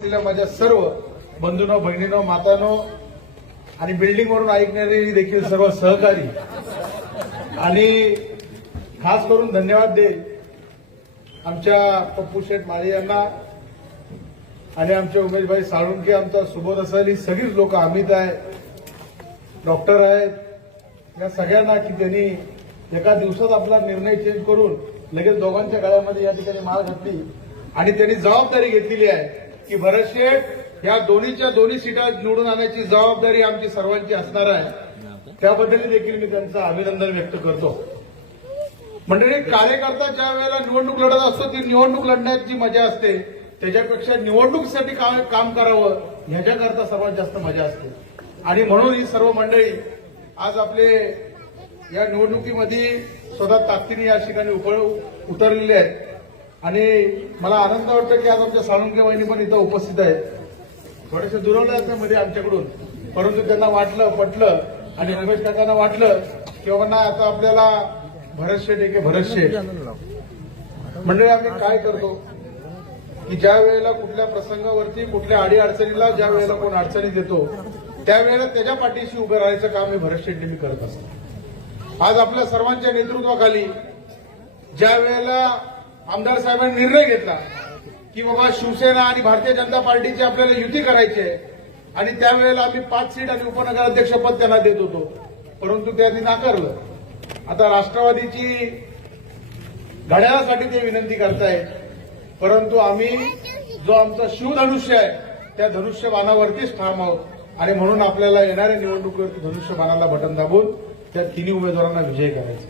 माझ्या सर्व बंधूंनो, बहिणींनो, मातांनो आणि बिल्डिंगवरून ऐकणारे देखील सर्व सहकारी आणि खास करून धन्यवाद देईल आमच्या पप्पू शेठ माळी यांना आणि आमचे उमेशभाई साळुंके, आमचा सुबोध असेल, ही सगळीच लोक, अमित आहे, डॉक्टर आहेत, या सगळ्यांना की त्यांनी एका दिवसात आपला निर्णय चेंज करून लगेच दोघांच्या गळ्यामध्ये या ठिकाणी माळ घातली आणि त्यांनी जबाबदारी घेतलेली आहे की भरत शेठ या दोन्ही सीटा निवडून आणण्याची जबाबदारी आमची सर्वांची असणार आहे. त्याबद्दल देखील मी त्यांचं अभिनंदन व्यक्त करतो. मंडळी, कार्यकर्ता ज्या वेळेला निवडणूक लढत असतो ती निवडणूक लढण्याची मजा असते, त्याच्यापेक्षा निवडणुकीसाठी काम करावं ह्याच्याकरता सर्वात जास्त मजा असते. आणि म्हणून ही सर्व मंडळी आज आपले या निवडणुकीमध्ये स्वतः ताकदीने या ठिकाणी उतरलेले आहेत आणि मला आनंद वाटतो की आज आमच्या साळुंके वहिनी पण इथं उपस्थित आहेत. थोडेसे दुरावले असते मध्ये आमच्याकडून, परंतु त्यांना वाटलं, पटलं आणि रमेश काकांना वाटलं की बाबा नाही, आता आपल्याला भरत शेठ आहे, भरत शेठ. म्हणजे आम्ही काय करतो की ज्या वेळेला कुठल्या प्रसंगावरती, कुठल्या अडीअडचणीला ज्या वेळेला कोण अडचणी देतो त्यावेळेला त्याच्या पाठीशी उभं राहायचं काम हे भरत शेठ नेहमी करत असतो. आज आपल्या सर्वांच्या नेतृत्वाखाली ज्या वेळेला आमदार साहेबांनी निर्णय घेतला की बाबा शिवसेना आणि भारतीय जनता पार्टीची आपल्याला युती करायची आहे आणि त्यावेळेला आम्ही 5 सीट आणि उपनगराध्यक्षपद त्यांना देत होतो, परंतु त्यांनी नाकारलं. आता राष्ट्रवादीची घड्याळासाठी ते विनंती करतायत, परंतु आम्ही जो आमचा शिवधनुष्य आहे त्या धनुष्यबाणावरतीच ठाम आहोत आणि म्हणून आपल्याला येणाऱ्या निवडणुकीवरती धनुष्यबाणाला बटन दाबून त्या तिन्ही उमेदवारांना विजय करायचा.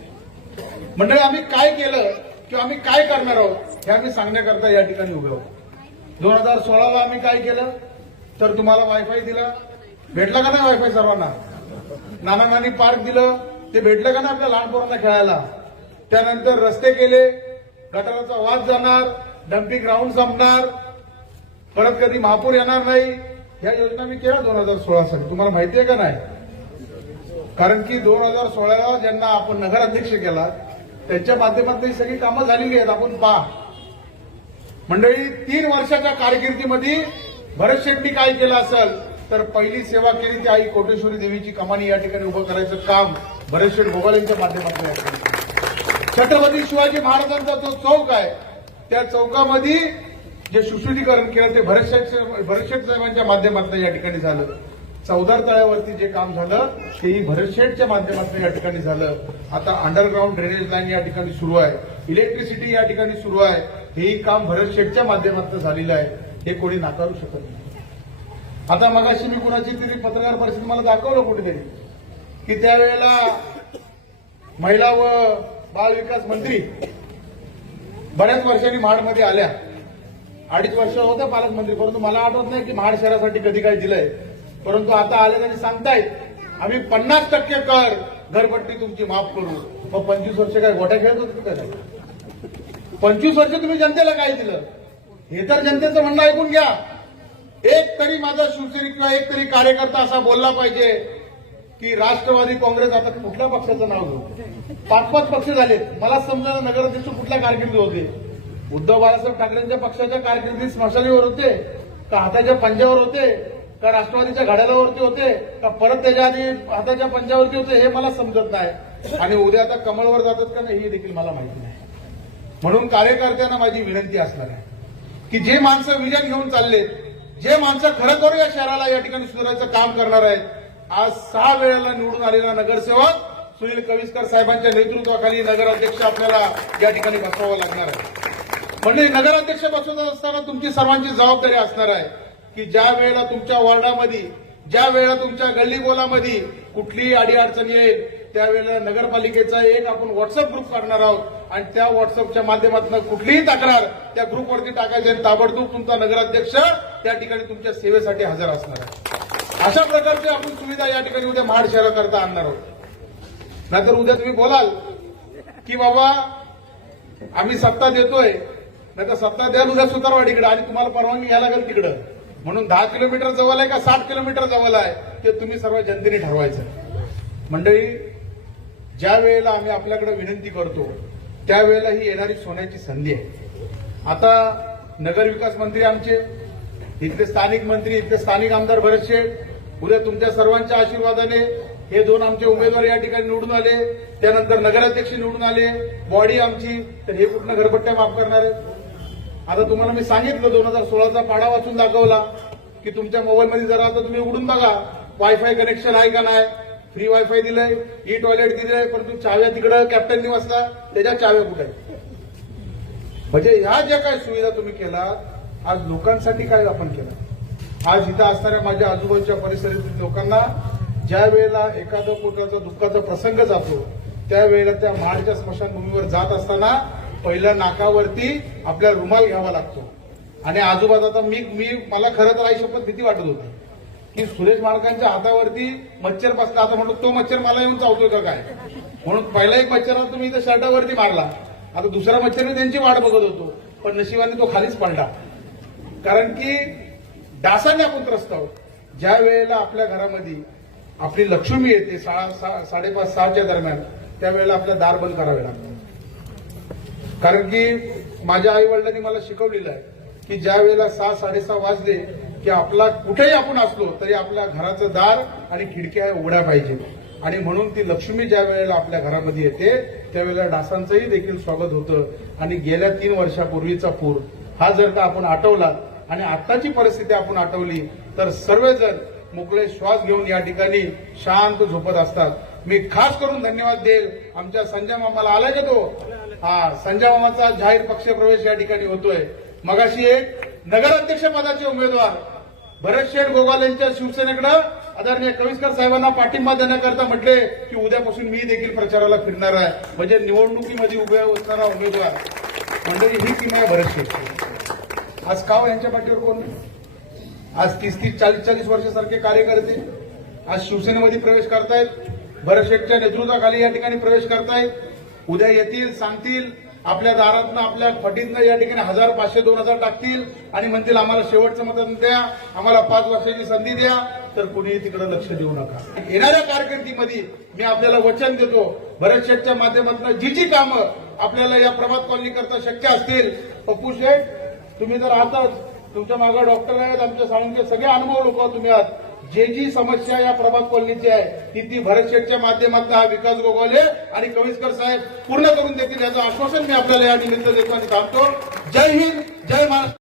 मंडळी, आम्ही काय केलं किंवा आम्ही काय करणार आहोत हे आम्ही सांगण्याकरता या ठिकाणी उभे आहोत. 2016ला आम्ही काय केलं तर तुम्हाला वायफाय दिला, भेटला का नाही वायफाय सर्वांना? नाना नानी पार्क दिलं, ते भेटलं का नाही आपल्या लहान पोरांना खेळायला? त्यानंतर रस्ते केले, गटाराचा वाद जाणार, डम्पिंग ग्राउंड संपणार, परत कधी महापूर येणार नाही, ह्या योजना मी केल्या 2016 साठी. तुम्हाला माहिती आहे का नाही? कारण की 2016ला ज्यांना आपण नगराध्यक्ष केला त्यांच्या माध्यमातून ही सगळी कामं झालेली आहेत. आपण पहा मंडळी, 3 वर्षाच्या कारकिर्दीमध्ये भरत शेट्टी काय केलं असेल तर पहिली सेवा केली ती आई कोटेश्वरी देवीची कमानी या ठिकाणी उभं करायचं काम भरत शेठ गोगाल यांच्या माध्यमातून या ठिकाणी. छत्रपती शिवाजी महाराजांचा जो चौक आहे त्या चौकामध्ये जे सुशोभीकरण केलं ते भरत शेठ साहेबांच्या माध्यमातून या ठिकाणी झालं. चौदार तळ्यावरती जे काम झालं तेही भरत शेठच्या माध्यमातून या ठिकाणी झालं. आता अंडरग्राऊंड ड्रेनेज लाईन या ठिकाणी सुरू आहे, इलेक्ट्रिसिटी या ठिकाणी सुरू आहे, हेही काम भरत शेठच्या माध्यमातून झालेलं आहे, हे कोणी नाकारू शकत नाही. आता मगाशी मी कुणाची तरी पत्रकार परिषद मला दाखवलं कुठेतरी की त्यावेळेला महिला व बाल विकास मंत्री बऱ्याच वर्षांनी महाडमध्ये आल्या, 2.5 वर्ष होत्या पालकमंत्री, परंतु मला आठवत नाही की महाड शहरासाठी कधी काय दिलंय. परंतु आता आले आणि सांगतायत आम्ही 50% कर घरपट्टी तुमची माफ करू. मग 25 वर्ष काय गोट्या खेळत होते काय? 25 वर्ष तुम्ही जनतेला काय दिलं हे तर जनतेचं म्हणणं ऐकून घ्या. एक तरी माझा शिवसैनिक किंवा एक तरी कार्यकर्ता असा बोलला पाहिजे की राष्ट्रवादी काँग्रेस आता कुठल्या पक्षाचं नाव घेऊ? 5 पक्ष झाले. मला समजा नगराध्यक्ष कुठल्या कारकिर्दी होते? उद्धव बाळासाहेब ठाकरेंच्या पक्षाच्या कारकिर्दीत स्मशानीवर होते का हाताच्या पंजावर होते का राष्ट्रवादीच्या घड्याळावरती होते का परत त्याच्या आधी हाताच्या पंजावरती होते हे मला समजत नाही. आणि उद्या आता कमळवर जातात का नाही हे देखील मला माहिती नाही. म्हणून कार्यकर्त्यांना माझी विनंती असणार आहे की जे माणसं विजन घेऊन चालले, जे माणसं खरोखर या शहराला या ठिकाणी सुधारायचं काम करणार आहेत, आज 6 वेळेला निवडून आलेला नगरसेवक सुनील कविस्कर साहेबांच्या नेतृत्वाखाली नगराध्यक्ष आपल्याला या ठिकाणी बसवावं लागणार आहे. म्हणजे नगराध्यक्ष बसवत असताना तुमची सर्वांची जबाबदारी असणार आहे की ज्या वेळेला तुमच्या वॉर्डामध्ये, ज्या वेळेला तुमच्या गल्लीबोलामध्ये कुठलीही अडीअडचणी येईल त्यावेळेला नगरपालिकेचा एक आपण व्हॉट्सअप ग्रुप करणार आहोत आणि त्या व्हॉट्सअपच्या माध्यमातून कुठलीही तक्रार त्या ग्रुपवरती टाकायची आणि ताबडतोब तुमचा नगराध्यक्ष त्या ठिकाणी तुमच्या सेवेसाठी हजर असणार आहे. अशा प्रकारची आपण सुविधा या ठिकाणी उद्या महाड शहराकरता आणणार आहोत. नाहीतर उद्या तुम्ही बोलाल की बाबा आम्ही सत्ता देतोय, नाहीतर सत्ता द्याल उद्या सुतारवाडीकडे आणि तुम्हाला परवानगी घ्यायला लागेल तिकडं, म्हणून 10 किलोमीटर जवळ आहे का 60 किलोमीटर जवळ आहे ते तुम्ही सर्व जनतेने ठरवायचं. मंडळी, ज्या वेळेला आम्ही आपल्याकडे विनंती करतो त्यावेळेला ही येणारी सोन्याची संधी आहे. आता नगर विकास मंत्री आमचे इथले स्थानिक मंत्री, इथले स्थानिक आमदार भरत शेठ, उद्या तुमच्या सर्वांच्या आशीर्वादाने हे दोन आमचे उमेदवार या ठिकाणी निवडून आले, त्यानंतर नगराध्यक्ष निवडून आले, बॉडी आमची, तर हे कुठनं घरपट्ट्या माफ करणार आहे? आता तुम्हाला मी सांगितलं 2016चा पाढा वाचून दाखवला की तुमच्या मोबाईलमध्ये जरा आता तुम्ही उघडून बघा, वायफाय कनेक्शन आहे का नाही, फ्री वायफाय दिलंय, ई टॉयलेट दिलंय, परंतु चाव्या तिकडं कॅप्टन निवासला, त्याच्या चाव्या कुठे आहेत? म्हणजे ह्या ज्या काही सुविधा तुम्ही केलात, आज लोकांसाठी काय आपण केलं? आज इथं असणाऱ्या माझ्या आजूबाजूच्या परिसरातील लोकांना ज्या वेळेला एखादा कुठलाचा दुःखाचा प्रसंग जातो, त्यावेळेला त्या महाडच्या स्मशानभूमीवर जात असताना पहिल्या नाकावरती आपल्याला रुमाल घ्यावा लागतो. आणि आजूबाजू आता मला खरं तर आयुष्यात भीती वाटत होती की सुरेश मालकांच्या हातावरती मच्छर बसला, आता म्हणतो तो मच्छर मला येऊन चावतोय का काय, म्हणून पहिला एक मच्छर तुम्ही इथं शर्टावरती मारला, आता दुसरा मच्छरने त्यांची वाट बघत होतो, पण नशिबाने तो खालीच पडला. कारण की डासाने आपण त्रस्त आहोत. ज्या वेळेला आपल्या घरामध्ये आपली लक्ष्मी येते 5:30-6च्या दरम्यान, त्यावेळेला आपलं दार बंद करावे लागतं. कारण की माझ्या आई वडिलांनी मला शिकवलेलं आहे की ज्या वेळेला 6-6:30 वाजले की आपला कुठेही आपण असलो तरी आपल्या घराचं दार आणि खिडक्या उघड्या पाहिजे. आणि म्हणून ती लक्ष्मी ज्या वेळेला आपल्या घरामध्ये येते त्यावेळेला डासांचंही देखील स्वागत होतं. आणि गेल्या 3 वर्षापूर्वीचा पूर हा जर का आपण आठवला आणि आताची परिस्थिती आपण आठवली तर सर्वजण मोकळे श्वास घेऊन या ठिकाणी शांत झोपत असतात. मी खास करून धन्यवाद देईल आमच्या संजय मामाला. आलाय का तो? संजय मामाचा जाहीर पक्षप्रवेश या ठिकाणी होतोय. मगाशी एक नगराध्यक्ष पदाचे उमेदवार भरत शेठ गोगाल यांच्या शिवसेनेकडे आदरणीय कविस्कर साहेबांना पाठिंबा देण्याकरता म्हटले की उद्यापासून मी देखील प्रचाराला फिरणार आहे. म्हणजे निवडणुकीमध्ये उभ्या असणारा उमेदवार मंडळी ही टीम आहे भरत शेठ. आज का यांच्या पाठीवर कोण नाही? आज 30-30, 40-40 वर्षासारखे कार्यकर्ते आज शिवसेनेमध्ये प्रवेश करतायत, भरत शेठच्या नेतृत्वाखाली या ठिकाणी प्रवेश करतायत. उद्या येतील, सांगतील, आपल्या दारातनं आपल्या फटीतनं या ठिकाणी 1000, 500, 2000 टाकतील आणि म्हणतील आम्हाला शेवटचं मतदान द्या, आम्हाला 5 वर्षाची संधी द्या. तर कुणीही तिकडे लक्ष देऊ नका. येणाऱ्या कारकिर्दीमध्ये मी आपल्याला वचन देतो, भरत शेठच्या माध्यमातून जी कामं आपल्याला या प्रभात कॉलनी करता शक्य असतील, पप्पू शेठ तुम्ही जर आहात, तुमच्या मागे डॉक्टर आहेत, आमच्या साळुंके सगळे अनुभव लोक तुम्ही आहात. जी समस्या या प्रभात कॉलनीची आहे ती भरत शेठच्या माध्यमातून हा विकास गोगावले आणि कविस्कर साहेब पूर्ण करून देतील याचं आश्वासन मी आपल्याला या निमित्त देतो आणि थांबतो. जय हिंद, जय महाराष्ट्र.